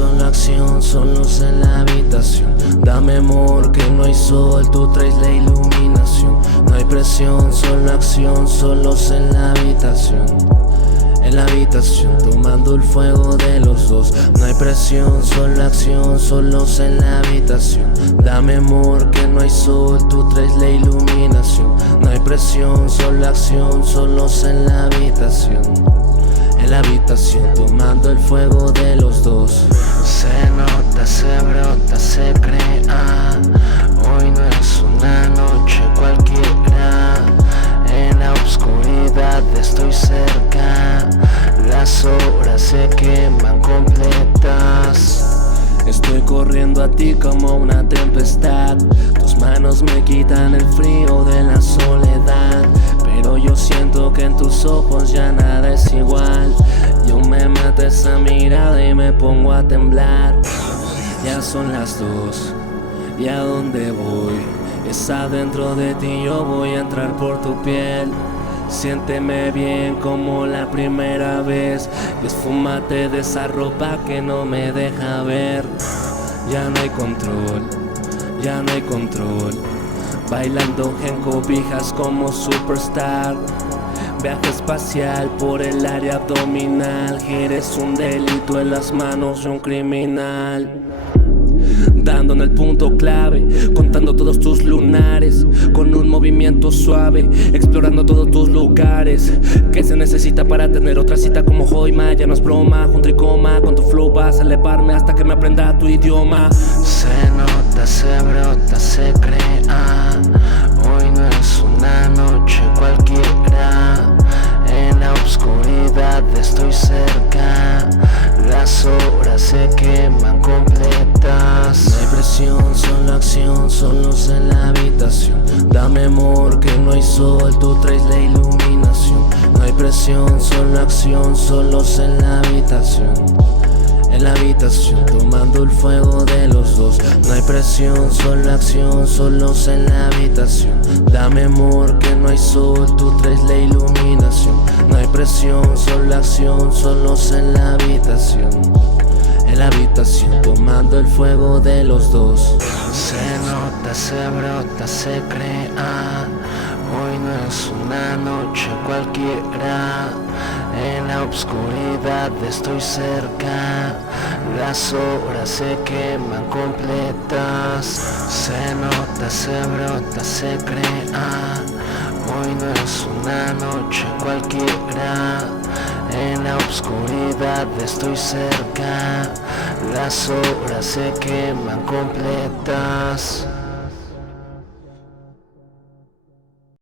solo acción, solos en la habitación. Dame amor que no hay sol, tú traes la iluminación. No hay presión, solo acción, solos en la habitación. En la habitación, tomando el fuego de los dos. No hay presión, solo acción, solos en la habitación. Dame amor que no hay sol, tú traes la iluminación. No hay presión, solo acción, solos en la habitación. En la habitación, tomando el fuego de los dos. Se nota, se brota, se crea. Hoy no es una noche cualquiera. En la oscuridad estoy cerca. Las horas se queman completas. Estoy corriendo a ti como una tempestad. Tus manos me quitan el frío de la soledad, pero yo siento que en tus ojos ya nada es igual. Yo me mata esa mirada y me pongo a temblar. Ya son las 2, ¿y a dónde voy? Es adentro de ti, yo voy a entrar por tu piel. Siénteme bien como la primera vez y esfúmate de esa ropa que no me deja ver. Ya no hay control, ya no hay control. Bailando en cobijas como superstar. Viaje espacial por el área abdominal. Eres un delito en las manos de un criminal. Dando en el punto clave, contando todos tus lunares, con un movimiento suave, explorando todos tus lugares. ¿Qué se necesita para tener otra cita como Joima? Ya no es broma, junto y coma, con tu flow vas a elevarme hasta que me aprenda tu idioma. Se nota, se brota, se crea. Hoy no es una noche cualquiera. En la oscuridad estoy cerca. Las horas se queman completas. No hay presión, solo acción, solos en la habitación. Dame amor que no hay sol, tú traes la iluminación. No hay presión, solo acción, solos en la habitación. En la habitación, tomando el fuego de los dos. No hay presión, solo acción, solos en la habitación. Dame amor que no hay sol, tú traes la iluminación. No hay presión, solo acción, solos en la habitación. En la habitación, tomando el fuego de los dos. Se nota, se brota, se crea. Hoy no es una noche cualquiera. En la oscuridad estoy cerca. Las horas se queman completas. Se nota, se brota, se crea. Hoy no es una noche cualquiera. En la oscuridad estoy cerca. Las horas se queman completas.